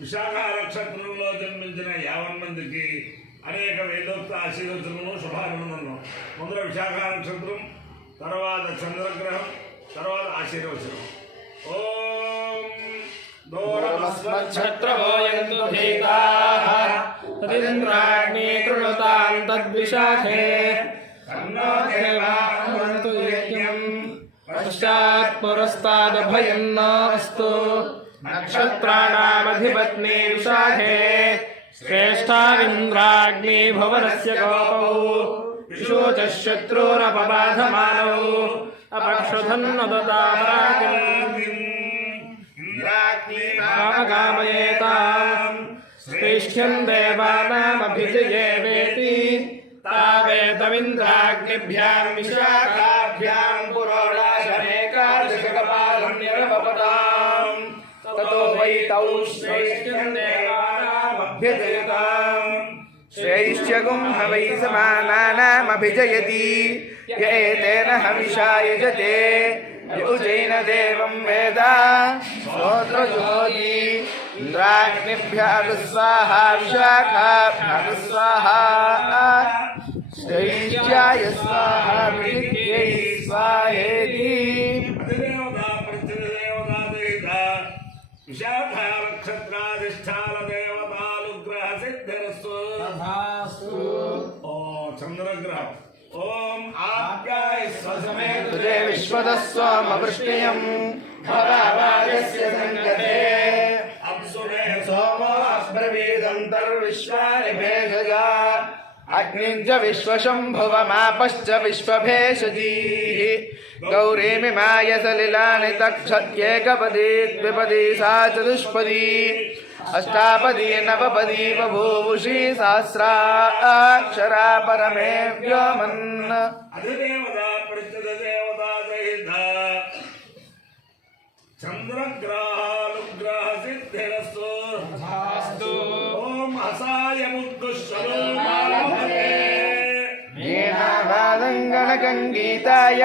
విశాఖ నక్షత్రంలో జన్మించిన 50 మందికి అనేక వేదోక్త ఆశీర్వచనము శుభాభినందనలు. ముందర విశాఖ నక్షత్రం, తర్వాత చంద్రగ్రహం, తర్వాత ఆశీర్వచనం. ఓం దూరమస్మచ్చత్రవోయంతు భీతాః తదింద్రాగ్ని కృణుతాం తద్విశాఖే తన్నో దేవాః యజ్ఞం పశ్చాత్ పురస్తాదభయం నాస్తు. నక్షత్రాణామధిపత్ని విశాఖే శ్రేష్ఠావింద్రాగ్ని భువనస్య గోపౌ విశోచః శత్రూరపబాధమానౌ అపక్షుధన్నదతాపరాగిం కామయేతాం శ్రేష్ఠ్యం దేవానామభిజయేవేతి తావేతమింద్రాగ్నిభ్యాం విశాఖాభ్యాం పురోడాశనేకాదశకపాలం నిరపపతాం తతో వై తౌ శ్రేష్ఠ్యం దేవానామభ్యజయతాం. శ్రేష్ఠ్యగుం హవై సమానానామభిజయతి య ఏతేన హవిషా యజతే యుజైన దేవం వేద శ్రోత్రజ్యోతి. ఇంద్రాగ్నిభ్యః స్వాహా విశాఖాభ్యః స్వాహా శ్రేష్ఠ్యాయ స్వాహా విద్యై స్వాహేతి. విశాఖ నక్షత్రాధిష్టాన దేవతానుగ్రహ సిద్ధిరస్తు. చంద్రగ్రహం. ఓం ఆప్యాయస్వసమేతుతే విశ్వదస్వామవృష్ణియం భవావాయస్య సంగతే అప్సురే సోమో అబ్రవీదంతర్విశ్వాని భేషజా అగ్నించ విశ్వశంభువమాపశ్చ విశ్వభేషజీః గౌరీమిమాయ సలిలాని తక్షత్యేకపదీ ద్విపదీ సా చతుష్పదీ అష్టాపదీ నవపదీ బభూవుషి సహస్రాక్షరా పరమే వ్యోమన్. అధిదేవతా ప్రత్యద దేవతా సహిత చంద్రగ్రహానుగ్రహ సిద్ధిరస్తు. ఓం అసాయముద్దుశ్వే వీణావాదంగణగంగీతాయ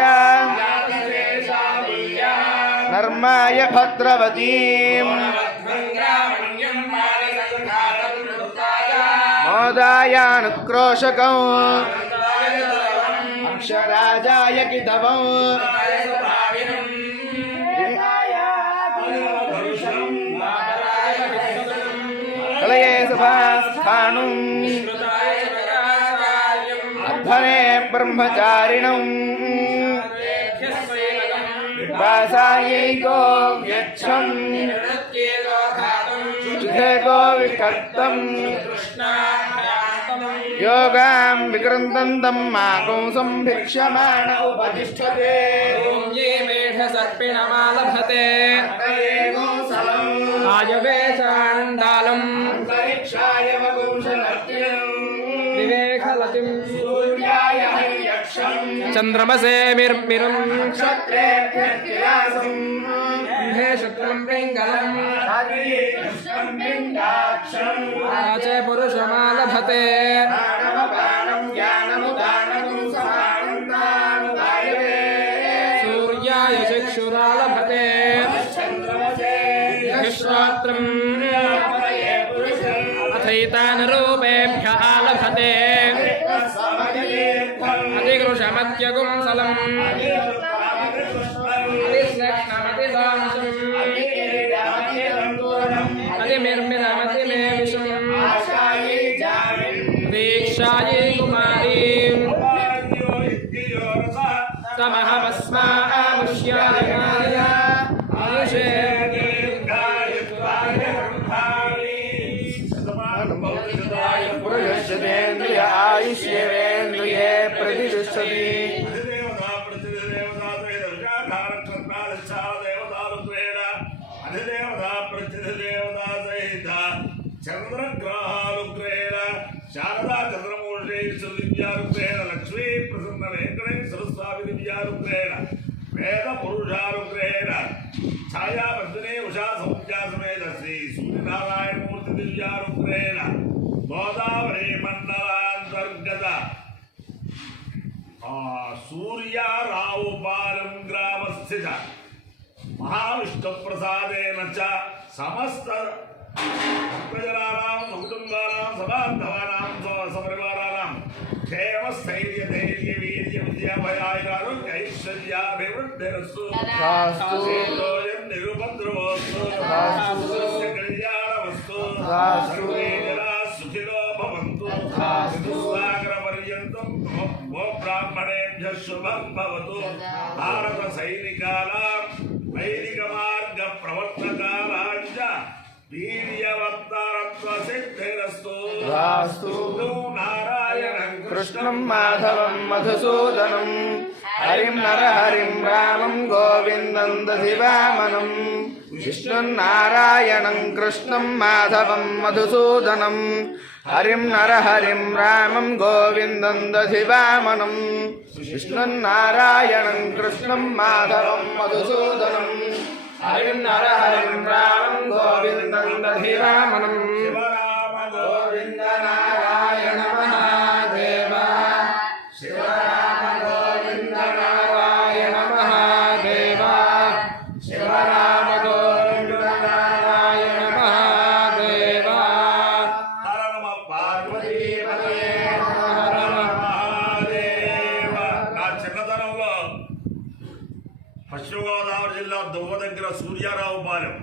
నర్మాయ భద్రవతీం మోదాయానుక్రోశకం అక్షరాజాయ కితవం కలయే సభాస్థాణుం అధ్వనే బ్రహ్మచారిణం వాసాయైకో వ్యచ్చం గో వికర్తం యోగాం వికృంతం మాకంసం భిక్షమాణ ఉపతిష్ఠతే. మేఘసర్పిణమాలభతే ఆయవేశాండాలం వివేకలతిం చంద్రమసే మిర్మిరం శుక్లం పింగళం రాచే పురుషమాలభతే సూర్యాయ చక్షురాలభతే శ్రోత్రం అథైతానరూపేభ్య ఆలభతే అధికృషమత్యగుంసలం అతిమిర్మిరమతిమే విషం దీక్షాయే కుమారీం సమహవస్మాముష్యాయ ఆయుషే పురుషేంద్రియ ఆయుష్యేంద్రియే ప్రతిష్టతి. చంద్రగ్రహానుగ్రహేణ శారదా చంద్రమూర్తి విద్యానుగ్రహేణ లక్ష్మీ ప్రసన్న వెంకటేశ్వర స్వామి విద్యానుగ్రహేణ వేద పురుషానుగ్రహేణ ఛాయావర్ధనే ఉషా సముద్యాసమేత శ్రీ సూర్యనారాయణమూర్తి దివ్యానుగ్రహేణ గోదావరి మండలాంతర్గత सूर्यारावपालम ग्रामस्थित महाविष्णु प्रसादेन च समस्त ప్రజలానాం కుటుంబానాం సమాంధవానాం సపరివారానాం క్షేమ స్థైర్య ధైర్య వీర్య విద్యా భయాయురాలు ఐశ్వర్యాభివృద్ధిరస్తు శ్రీలోయం నిరుపద్రవస్తు కళ్యాణమస్తు సర్వే జనా సుఖినో భవంతు చతుస్సాగర పర్యంతం గో బ్రాహ్మణేభ్యః శుభం భవతు భారత సైనికానాం వైదిక మార్గ ప్రవర్తకానాంచ వీర్యవర్తరత్వ సిద్ధిరస్తు నారాయణం కృష్ణం మాధవం మధుసూదనం హరిం నరహరిం రామం గోవిందం దధివామనం విష్ణున్నారాయణం కృష్ణం మాధవం మధుసూదనం హరిం నరహరిం రామం గోవిందం దధివామనం విష్ణున్నారాయణం కృష్ణం మాధవం మధుసూదనం హరిం నరహరిం రామం గోవిందం దధివామనం శివరామ గోవింద నారాయణ మహాదేవ శివరామ గోవింద నారాయణ మహాదేవ శివరామ గోవింద నారాయణ మహాదేవ హర నమ పార్వతీ హర మహాదేవ. నా చిన్నతనంలో పశ్చిమ గోదావరి జిల్లా దువ్వ దగ్గర సూర్యారావు పాలెం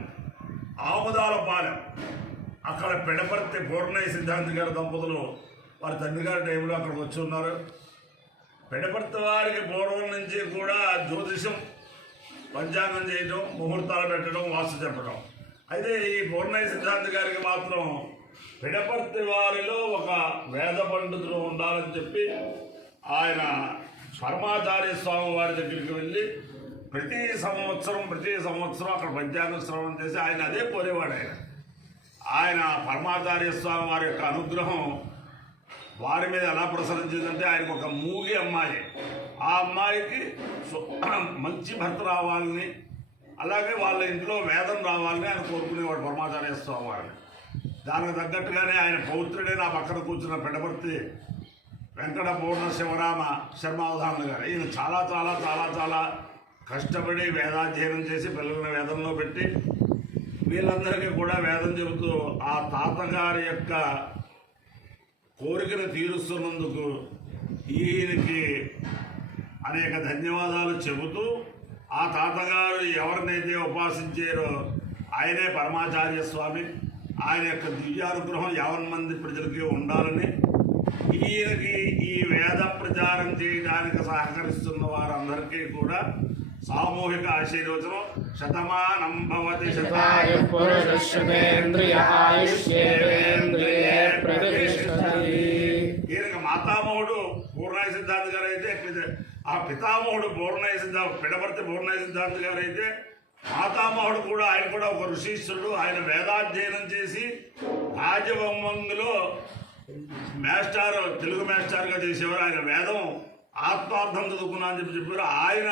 ఆముదాల పాలెం అక్కడ పెడపర్తి పూర్ణయ్య సిద్ధాంతి గారి దంపతులు వారి తండ్రి గారి టైంలో అక్కడికి వచ్చి ఉన్నారు. పెడపర్తి వారికి పూర్వం నుంచి కూడా జ్యోతిషం పంచాంగం చేయడం, ముహూర్తాలు పెట్టడం, వాస్తు చెప్పడం. అయితే ఈ పూర్ణయ్య సిద్ధాంతి గారికి మాత్రం పెడపర్తి వారిలో ఒక వేద పండితుడు ఉండాలని చెప్పి ఆయన పరమాచార్య స్వామి వారి దగ్గరికి వెళ్ళి ప్రతి సంవత్సరం అక్కడ పంచాంగ శ్రవణం చేసి ఆయన అదే కోరేవాడు. ఆయన పరమాచార్య స్వామి వారి యొక్క అనుగ్రహం వారి మీద ఎలా ప్రసరించిందంటే ఆయనకు ఒక మూగి అమ్మాయి, ఆ అమ్మాయికి మంచి భర్త రావాలని, అలాగే వాళ్ళ ఇంట్లో వేదం రావాలని ఆయన కోరుకునేవాడు పరమాచార్య స్వామి వారిని. దానికి తగ్గట్టుగానే ఆయన పౌత్రుడే నా పక్కన కూర్చున్న పెడపర్తి వెంకట పూర్ణ శివరామ శర్మావధానులు గారు. ఈయన చాలా చాలా చాలా చాలా కష్టపడి వేదాధ్యయనం చేసి పిల్లల్ని వేదంలో పెట్టి వీళ్ళందరికీ కూడా వేదం చెబుతూ ఆ తాతగారి యొక్క కోరికను తీరుస్తున్నందుకు ఈయనకి అనేక ధన్యవాదాలు చెబుతూ ఆ తాతగారు ఎవరినైతే ఉపాసించారో ఆయనే పరమాచార్య స్వామి, ఆయన యొక్క దివ్యానుగ్రహం 50 మంది ప్రజలకి ఉండాలని, ఈయనకి ఈ వేద ప్రచారం చేయడానికి సహకరిస్తున్న వారందరికీ కూడా సామూహిక ఆశీర్వచనం. శతమానం భవతి శతాయ పురుషేంద్రియ ఆయుష్యేంద్రియే ప్రతిష్టతి. ఈయనకి మాతామహుడు పూర్ణయ్య సిద్ధాంత్ గారు అయితే, ఆ పితామహుడు పెడపర్తి పూర్ణయ్య సిద్ధాంత్ గారు అయితే, మాతామహుడు కూడా ఆయన కూడా ఒక ఋషీశ్వరుడు. ఆయన వేదాధ్యయనం చేసి రాజవంగంలో తెలుగు మాస్టర్గా చేసేవారు. ఆయన వేదం ఆత్మార్థం చదువుకున్నా అని చెప్పారు. ఆయన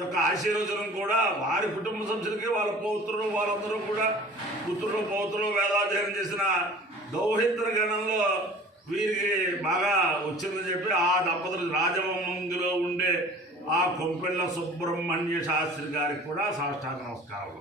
యొక్క ఆశీర్వచనం కూడా వారి కుటుంబ సభ్యులకి, వాళ్ళ పౌత్రులు, వాళ్ళందరూ కూడా పుత్రులు పౌత్రులు వేదాధ్యయనం చేసిన దౌహిత్ర గణంలో వీరికి బాగా వచ్చిందని చెప్పి ఆ దంపతులు రాజవంగంలో ఉండే ఆ కొంపెళ్ళ సుబ్రహ్మణ్య శాస్త్రి గారికి కూడా సాష్టాంగ నమస్కారాలు.